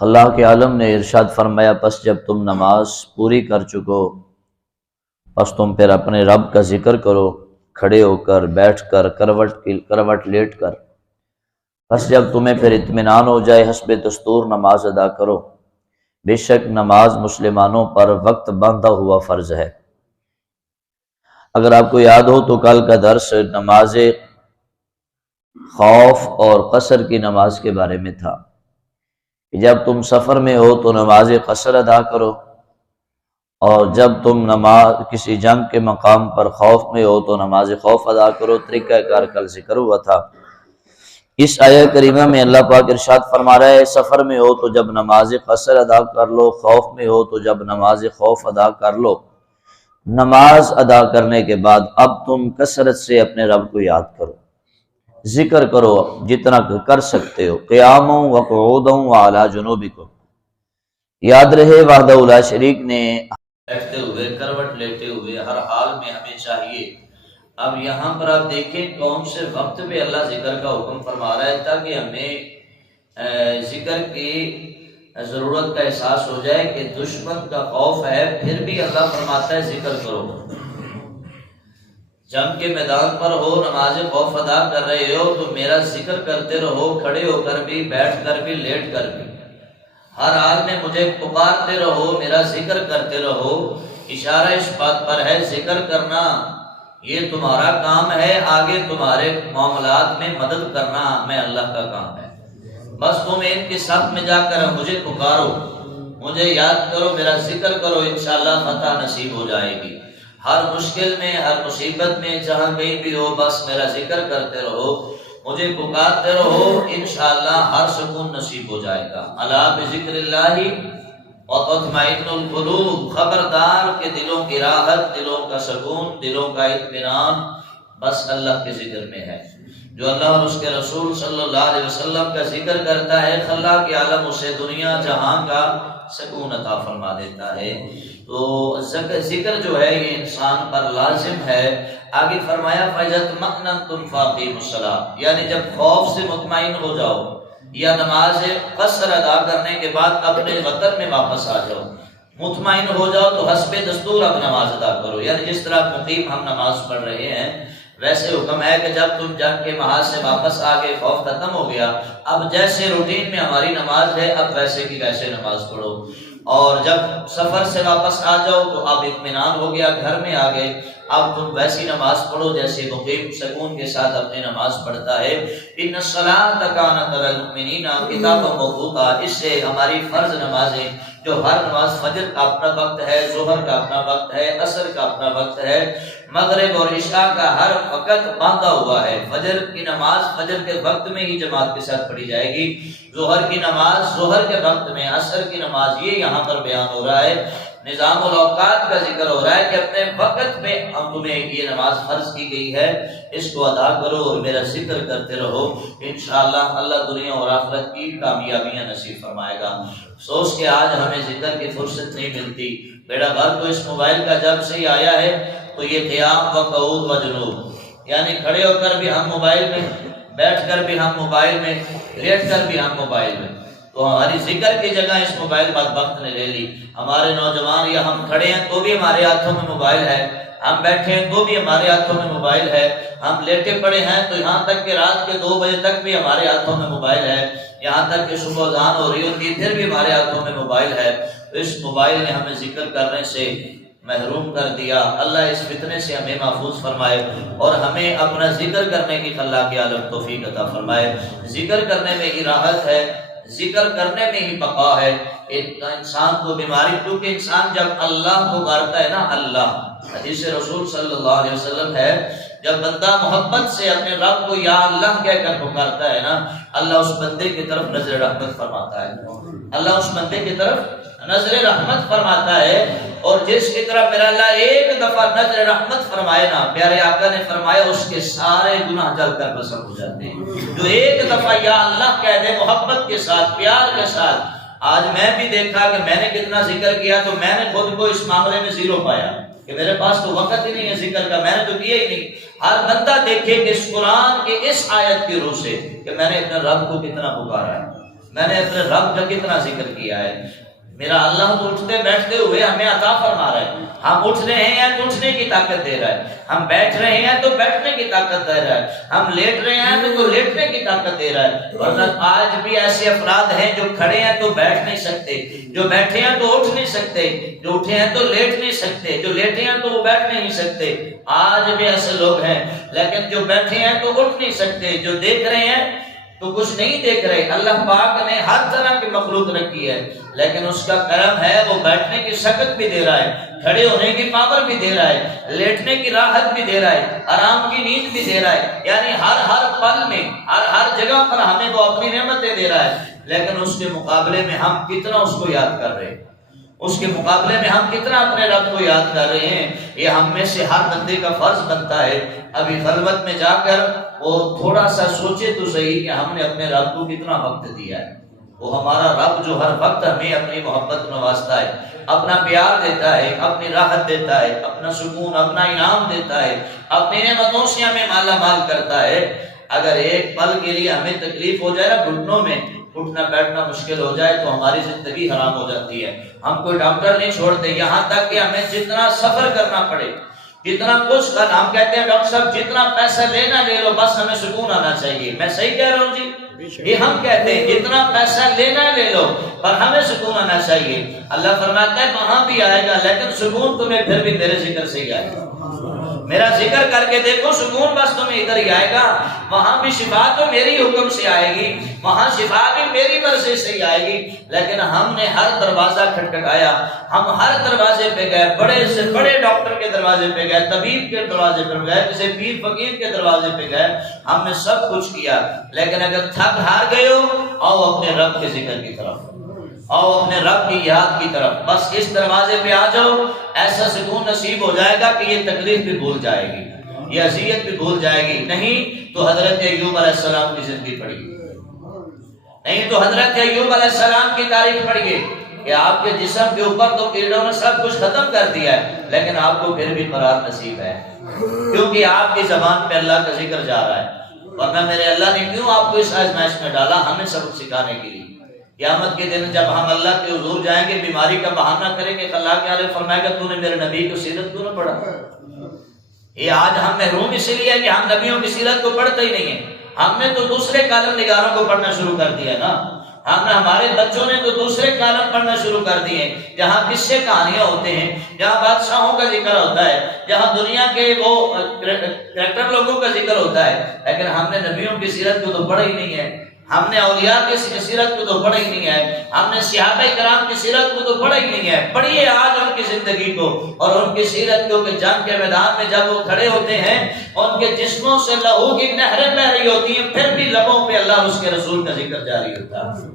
اللہ کے عالم نے ارشاد فرمایا پس جب تم نماز پوری کر چکو پس تم پھر اپنے رب کا ذکر کرو، کھڑے ہو کر، بیٹھ کر، کروٹ لیٹ کر۔ پس جب تمہیں پھر اطمینان ہو جائے حسب دستور نماز ادا کرو، بے شک نماز مسلمانوں پر وقت باندھا ہوا فرض ہے۔ اگر آپ کو یاد ہو تو کل کا درس نماز خوف اور قصر کی نماز کے بارے میں تھا کہ جب تم سفر میں ہو تو نماز قصر ادا کرو، اور جب تم نماز کسی جنگ کے مقام پر خوف میں ہو تو نماز خوف ادا کرو۔ طریقہ کار کل ذکر ہوا تھا۔ اس آیت کریمہ میں اللہ پاک ارشاد فرما رہا ہے سفر میں ہو تو جب نماز قصر ادا کر لو، خوف میں ہو تو جب نماز خوف ادا کر لو۔ نماز ادا کرنے کے بعد اب تم کثرت سے اپنے رب کو یاد کرو، ذکر کرو جتنا کر سکتے ہو، قیام و قعود و علی جنوبکم۔ یاد رہے وحدہ لا شریک نے بیٹھتے ہوئے، کروٹ لیتے ہوئے، ہر حال میں ہمیں چاہیے۔ اب یہاں پر آپ دیکھیں کون سے وقت پہ اللہ ذکر کا حکم فرما رہا ہے تاکہ ہمیں ذکر کی ضرورت کا احساس ہو جائے کہ دشمن کا خوف ہے، پھر بھی اللہ فرماتا ہے ذکر کرو۔ جنگ کے میدان پر ہو، نماز خوف ادا کر رہے ہو تو میرا ذکر کرتے رہو، کھڑے ہو کر بھی، بیٹھ کر بھی، لیٹ کر بھی، ہر حال میں مجھے پکارتے رہو، میرا ذکر کرتے رہو۔ اشارہ اس بات پر ہے ذکر کرنا یہ تمہارا کام ہے، آگے تمہارے معاملات میں مدد کرنا میں اللہ کا کام ہے۔ بس تم ان کے ساتھ میں جا کر مجھے پکارو، مجھے یاد کرو، میرا ذکر کرو، انشاءاللہ فتح نصیب ہو جائے گی۔ ہر مشکل میں، ہر مصیبت میں، جہاں کہیں بھی ہو، بس میرا ذکر کرتے رہو، مجھے پکارتے رہو، انشاءاللہ ہر سکون نصیب ہو جائے گا۔ الا بذکر اللہ وتطمئن القلوب، خبردار کہ دلوں کی راحت، دلوں کا سکون، دلوں کا اطمینان بس اللہ کے ذکر میں ہے۔ جو اللہ اور اس کے رسول صلی اللہ علیہ وسلم کا ذکر کرتا ہے، اللہ کے عالم اسے دنیا جہاں کا سکون عطا فرما دیتا ہے۔ تو ذکر جو ہے یہ انسان پر لازم ہے۔ آگے فرمایا فَإِذَا اطْمَأْنَنْتُمْ فَأَقِیمُوا الصَّلَاةَ، یعنی جب خوف سے مطمئن ہو جاؤ یا نماز قصر ادا کرنے کے بعد اپنے وطن میں واپس آ جاؤ، مطمئن ہو جاؤ تو حسب دستور اب نماز ادا کرو۔ یعنی جس طرح مقیم ہم نماز پڑھ رہے ہیں ویسے حکم ہے کہ جب تم جنگ کے محاذ سے واپس آ گئے، خوف ختم ہو گیا، اب جیسے روٹین میں ہماری نماز ہے اب ویسے کی ویسے نماز پڑھو۔ اور جب سفر سے واپس آ جاؤ تو اب اطمینان ہو گیا، گھر میں آ گئے، اب تم ویسی نماز پڑھو جیسے مقیم سکون کے ساتھ اپنی نماز پڑھتا ہے۔ ان الصلاۃ کانت علی المؤمنین کتابا موقوتا، اس سے ہماری فرض نمازیں جو ہر نماز فجر کا اپنا وقت ہے، ظہر کا اپنا وقت ہے، عصر کا اپنا وقت ہے، مغرب اور عشاء کا ہر وقت باندھا ہوا ہے۔ فجر کی نماز فجر کے وقت میں ہی جماعت کے ساتھ پڑھی جائے گی، ظہر کی نماز ظہر کے وقت میں، عصر کی نماز یہ یہاں پر بیان ہو رہا ہے۔ نظام الاوقات کا ذکر ہو رہا ہے کہ اپنے وقت میں ہم تمہیں یہ نماز فرض کی گئی ہے، اس کو ادا کرو اور میرا ذکر کرتے رہو، انشاءاللہ اللہ دنیا اور آخرت کی کامیابیاں نصیب فرمائے گا۔ افسوس کہ آج ہمیں ذکر کی فرصت نہیں ملتی۔ بیڑا گھر تو اس موبائل کا جب سے ہی آیا ہے تو یہ قیام و قعود و جنوب، یعنی کھڑے ہو کر بھی ہم موبائل میں، بیٹھ کر بھی ہم موبائل میں، لیٹ کر بھی ہم موبائل میں، تو ہماری ذکر کی جگہ اس موبائل پر وقت نے لے لی۔ ہمارے نوجوان یا ہم کھڑے ہیں تو بھی ہمارے ہاتھوں میں موبائل ہے، ہم بیٹھے ہیں تو بھی ہمارے ہاتھوں میں موبائل ہے، ہم لیٹے پڑے ہیں تو یہاں تک کہ رات کے 2 بجے تک بھی ہمارے ہاتھوں میں موبائل ہے، یہاں تک کہ صبح اذان ہو رہی ہوتی ہے پھر بھی ہمارے ہاتھوں میں موبائل ہے۔ تو اس موبائل نے ہمیں ذکر کرنے سے محروم کر دیا۔ اللہ اس فتنے سے ہمیں محفوظ فرمائے اور ہمیں اپنا ذکر کرنے کی اللہ کی عالم توفیق عطا فرمائے۔ ذکر کرنے میں ہی راحت ہے، ذکر کرنے میں ہی بقا ہے۔ انسان کو بیماری، کیونکہ انسان جب اللہ کو پکارتا ہے نا، اللہ، حدیث رسول صلی اللہ علیہ وسلم ہے جب بندہ محبت سے اپنے رب کو یا اللہ کہہ کر پکارتا ہے نا، اللہ اس بندے کی طرف نظر رحمت فرماتا ہے، اللہ اس بندے کی طرف نظر رحمت فرماتا ہے۔ اور جس کی طرف میرا اللہ ایک دفعہ نظر رحمت فرمائے نا، پیارے آقا نے فرمایا اس کے سارے گناہ جل کر بسر ہو جاتے ہیں۔ جو ایک دفعہ یا اللہ کہہ دے محبت کے ساتھ، پیار کے ساتھ۔ آج میں بھی دیکھا کہ میں نے کتنا ذکر کیا تو میں نے خود کو اس معاملے میں زیرو پایا کہ میرے پاس تو وقت ہی نہیں ہے ذکر کا، میں نے تو کیا ہی نہیں۔ ہر بندہ دیکھے کہ اس قرآن کے اس آیت کی روح سے کہ میں نے اپنے رب کو کتنا پکارا ہے، میں نے اپنے رب کا کتنا ذکر کیا ہے. میرا اللہ تو اٹھتے بیٹھتے ہوئے ہمیں عطا فرما رہا ہے. ہم اٹھ رہے ہیں تو اٹھنے کی طاقت دے رہا ہے, ہم بیٹھ رہے ہیں تو بیٹھنے کی طاقت دے رہا ہے, ہم لیٹ رہے ہیں تو لیٹنے کی طاقت دے رہا ہے. ورنہ آج بھی ایسے افراد ہیں جو کھڑے ہیں تو بیٹھ نہیں سکتے, جو بیٹھے ہیں تو اٹھ نہیں سکتے, جو اٹھے ہیں تو لیٹ نہیں سکتے, جو لیٹے ہیں تو وہ بیٹھ نہیں سکتے. آج بھی ایسے لوگ ہیں, لیکن جو بیٹھے ہیں تو اٹھ نہیں سکتے, جو دیکھ رہے ہیں تو کچھ نہیں دیکھ رہے. اللہ پاک نے ہر طرح کی مخلوق رکھی ہے, لیکن اس کا کرم ہے وہ بیٹھنے کی شکت بھی دے رہا ہے, کھڑے ہونے کی پاور بھی دے رہا ہے, لیٹنے کی راحت بھی دے رہا ہے, آرام کی نیند بھی دے رہا ہے. یعنی ہر پل میں ہر جگہ پر ہمیں وہ اپنی نعمتیں دے رہا ہے. لیکن اس کے مقابلے میں ہم کتنا اس کو یاد کر رہے ہیں, اس کے مقابلے میں ہم کتنا اپنے رب کو یاد کر رہے ہیں. یہ ہم میں سے ہر بندے کا فرض بنتا ہے ابھی خلوت میں جا کر وہ تھوڑا سا سوچے تو صحیح کہ ہم نے اپنے رب کو کتنا وقت دیا ہے. وہ ہمارا رب جو ہر وقت ہمیں اپنی محبت نوازتا ہے, اپنا پیار دیتا ہے, اپنی راحت دیتا ہے, اپنا سکون, اپنا انعام دیتا ہے, اپنی نعمتوں سے ہمیں مالا مال کرتا ہے. اگر ایک پل کے لیے ہمیں تکلیف ہو جائے نا, گھٹنوں میں اٹھنا بیٹھنا مشکل ہو جائے تو ہماری زندگی حرام ہو جاتی ہے. ہم کوئی ڈاکٹر نہیں چھوڑتے, یہاں تک کہ ہمیں جتنا سفر کرنا پڑے, جتنا کچھ کر, ہم کہتے ہیں ڈاکٹر صاحب جتنا پیسہ لینا لے لو, بس ہمیں سکون آنا چاہیے. میں صحیح کہہ رہا ہوں جی؟ یہ ہم کہتے ہیں جتنا پیسہ لینا لے لو پر ہمیں سکون آنا چاہیے. اللہ فرماتا ہے وہاں بھی آئے گا, لیکن سکون تمہیں پھر بھی میرے ذکر سے ہی آئے گا. میرا ذکر کر کے دیکھو, سکون بس تمہیں ادھر ہی آئے گا. وہاں بھی شفا تو میری حکم سے آئے گی, وہاں شفا بھی میری مرضی سے ہی آئے گی. لیکن ہم نے ہر دروازہ کھٹکھٹایا, ہم ہر دروازے پہ گئے, بڑے سے بڑے ڈاکٹر کے دروازے پہ گئے, طبیب کے دروازے پہ گئے, کسی پیر فقیر کے دروازے پہ گئے, ہم نے سب کچھ کیا. لیکن اگر تھک ہار گئے ہو, آؤ اپنے رب کے ذکر کی طرف, آؤ اپنے رب کی یاد کی طرف. بس اس دروازے پہ آ جاؤ, ایسا سکون نصیب ہو جائے گا کہ یہ تکلیف بھی بھول جائے گی, یہ اذیت بھی بھول جائے گی. نہیں تو حضرت ایوب علیہ السلام کی زندگی پڑھیے, نہیں تو حضرت ایوب علیہ السلام کی تاریخ پڑھیے کہ آپ کے جسم کے اوپر تو کیڑوں نے سب کچھ ختم کر دیا ہے, لیکن آپ کو پھر بھی قرار نصیب ہے, کیونکہ آپ کی زبان پہ اللہ کا ذکر جا رہا ہے. ورنہ میرے اللہ نے کیوں آپ کو اس آزمائش میں ڈالا؟ ہمیں سبق سکھانے کے لیے. قیامت کے دن جب ہم اللہ کے حضور جائیں گے, بیماری کا بہانہ کریں گے, اللہ کے علیہ فرمائے گا تو نے میرے نبی کی سیرت کیوں نہ پڑھا؟ یہ آج ہم محروم اس لیے ہے کہ ہم نبیوں کی سیرت کو پڑھتے ہی نہیں ہیں. ہم نے تو دوسرے کالم نگاروں کو پڑھنا شروع کر دیا نا, ہمارے بچوں نے تو دوسرے کالم پڑھنا شروع کر دیے, جہاں قصے کہانیاں ہوتے ہیں, جہاں بادشاہوں کا ذکر ہوتا ہے, جہاں دنیا کے وہ کریکٹر لوگوں کا ذکر ہوتا ہے. لیکن ہم نے نبیوں کی سیرت کو تو پڑھا ہی نہیں ہے, ہم نے اولیاء کی سیرت کو تو پڑھا ہی نہیں ہے, ہم نے صحابہ کرام کی سیرت کو تو پڑھا ہی نہیں ہے. پڑھیے آج ان کی زندگی کو اور ان کی سیرت کو کہ جنگ کے میدان میں جب وہ کھڑے ہوتے ہیں, ان کے جسموں سے لہو کی نہریں بہ رہی ہوتی ہیں, پھر بھی لبوں پہ اللہ اس کے رسول کا ذکر جاری ہوتا ہے.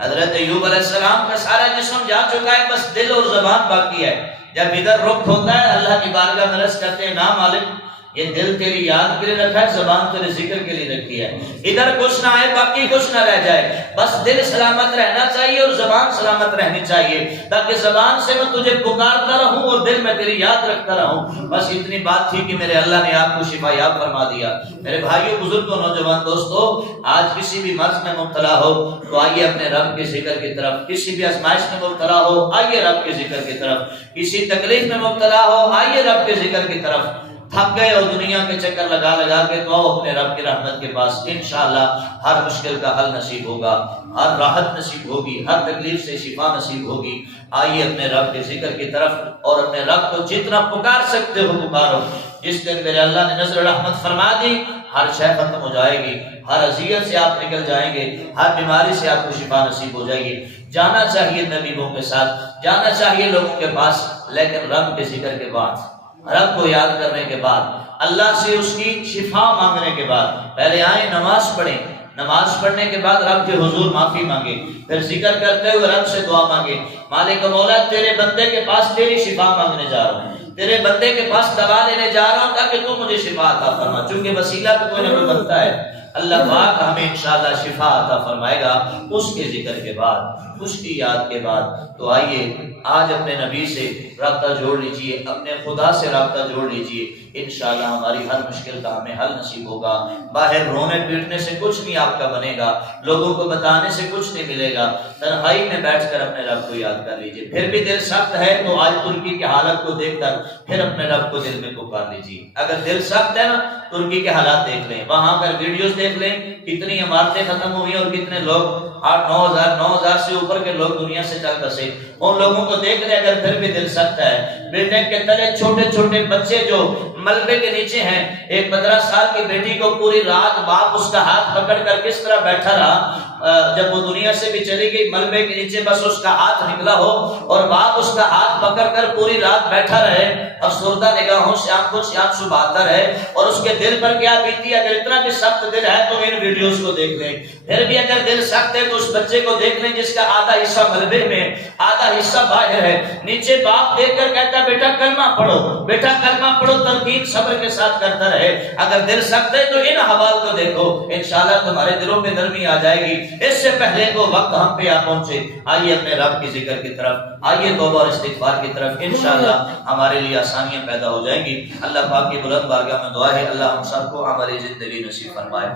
حضرت ایوب علیہ السلام کا سارا جسم جا چکا ہے, بس دل اور زبان باقی ہے. جب ادھر رخ ہوتا ہے اللہ کی بارگاہ میں عرض کرتے ہیں, نا مالک یہ دل تیری یاد کے لیے رکھا ہے, زبان تیرے ذکر کے لیے رکھی ہے. ادھر کچھ نہ آئے باقی کچھ نہ رہ جائے, بس دل سلامت رہنا چاہیے اور زبان سلامت رہنی چاہیے, تاکہ زبان سے میں تجھے پکارتا رہوں اور دل میں تیری یاد رکھتا رہوں. بس اتنی بات تھی کہ میرے اللہ نے آپ کو شفا یاب فرما دیا. میرے بھائیوں, بزرگوں, نوجوان دوستو, آج کسی بھی مرض میں مبتلا ہو تو آئیے اپنے رب کے ذکر کی طرف. کسی بھی آزمائش میں مبتلا ہو آئیے رب کے ذکر کی طرف. کسی تکلیف میں مبتلا ہو آئیے رب کے ذکر کی طرف. تھک گئے اور دنیا کے چکر لگا لگا کے تو اپنے رب کی رحمت کے پاس, انشاءاللہ ہر مشکل کا حل نصیب ہوگا, ہر راحت نصیب ہوگی, ہر تکلیف سے شفا نصیب ہوگی. آئیے اپنے رب کے ذکر کی طرف اور اپنے رب کو جتنا پکار سکتے ہو پکارو. جس دن میرے اللہ نے نظر رحمت فرما دی, ہر شے ختم ہو جائے گی, ہر اذیت سے آپ نکل جائیں گے, ہر بیماری سے آپ کو شفا نصیب ہو جائے گی. جانا چاہیے نبیوں کے ساتھ, جانا چاہیے لوگوں کے پاس, لیکن رب کے ذکر کے بعد, رب کو یاد کرنے کے بعد, اللہ سے اس کی شفا مانگنے کے بعد. پہلے آئیں نماز پڑھیں, نماز پڑھنے کے بعد رب کے حضور معافی مانگے, پھر ذکر کرتے ہوئے رب سے دعا مانگے, مالک مولا تیرے بندے کے پاس تیری شفا مانگنے جا رہا ہوں, تیرے بندے کے پاس دوا لینے جا رہا ہوں تاکہ تو مجھے شفا عطا فرما. چونکہ وسیلہ تو کوئی نہ کوئی بنتا ہے, اللہ پاک ہمیں انشاءاللہ شفا عطا فرمائے گا اس کے ذکر کے بعد, اس کی یاد کے بعد. تو آئیے آج اپنے نبی سے رابطہ جوڑ لیجئے, اپنے خدا سے رابطہ جوڑ لیجئے. انشاءاللہ ہماری ہر مشکل کا ہمیں حل نصیب ہوگا۔ باہر رونے پیٹنے سے کچھ نہیں آپ کا بنے گا، لوگوں کو بتانے سے کچھ نہیں ملے گا، تنہائی میں بیٹھ کر اپنے رب کو یاد کر لیجئے۔ پھر بھی دل سخت ہے تو آج ترکی کی حالت کو دیکھ کر پھر اپنے رب کو دل میں پکار لیجئے۔ اگر دل سخت ہے نا، ترکی کے حالات دیکھ لیں، وہاں پر ویڈیوز دیکھ لیں، کتنی عمارتیں ختم ہوئی اور کتنے لوگ 8-9 ہزار سے اوپر کے لوگ دنیا سے چل بسے، ان لوگوں کو دیکھ لیں اگر پھر بھی دل سخت ہے۔ بلڈنگ کے تلے چھوٹے چھوٹے بچے جو ملبے کے نیچے ہیں، ایک 15 سال کی بیٹی کو پوری رات باپ اس کا ہاتھ پکڑ کر کس طرح بیٹھا رہا، جب وہ دنیا سے بھی چلی گئی ملبے کے نیچے بس اس کا ہاتھ نکلا ہو اور باپ اس کا ہاتھ پکڑ کر پوری رات بیٹھا رہے، افسردہ نگاہوں سے آنکھوں سے آنسو بہاتا رہے، اور اس کے دل پر کیا بیتی۔ اگر اتنا بھی سخت دل ہے تو ان ویڈیوز کو دیکھ لیں۔ پھر بھی اگر دل سخت ہے تو اس بچے کو دیکھ لیں جس کا آدھا حصہ ملبے میں، آدھا حصہ باہر ہے، نیچے باپ دیکھ کر کہتا ہے بیٹا کلمہ پڑھو، بیٹا کلمہ پڑھو، تلقین صبر کے ساتھ کرتا رہے۔ اگر دل سخت ہے تو ان حوال کو دیکھو، انشاءاللہ تمہارے دلوں میں نرمی آ جائے گی۔ اس سے پہلے وہ وقت ہم پہ آ پہنچے، آئیے اپنے رب کی ذکر کی طرف، آئیے توبہ اور استغفار کی طرف، انشاءاللہ ہمارے لیے آسانیاں پیدا ہو جائیں گی۔ اللہ پاک کی بلند بارگاہ میں دعا ہے اللہ ہم سب کو ہماری زندگی نصیب فرمائے۔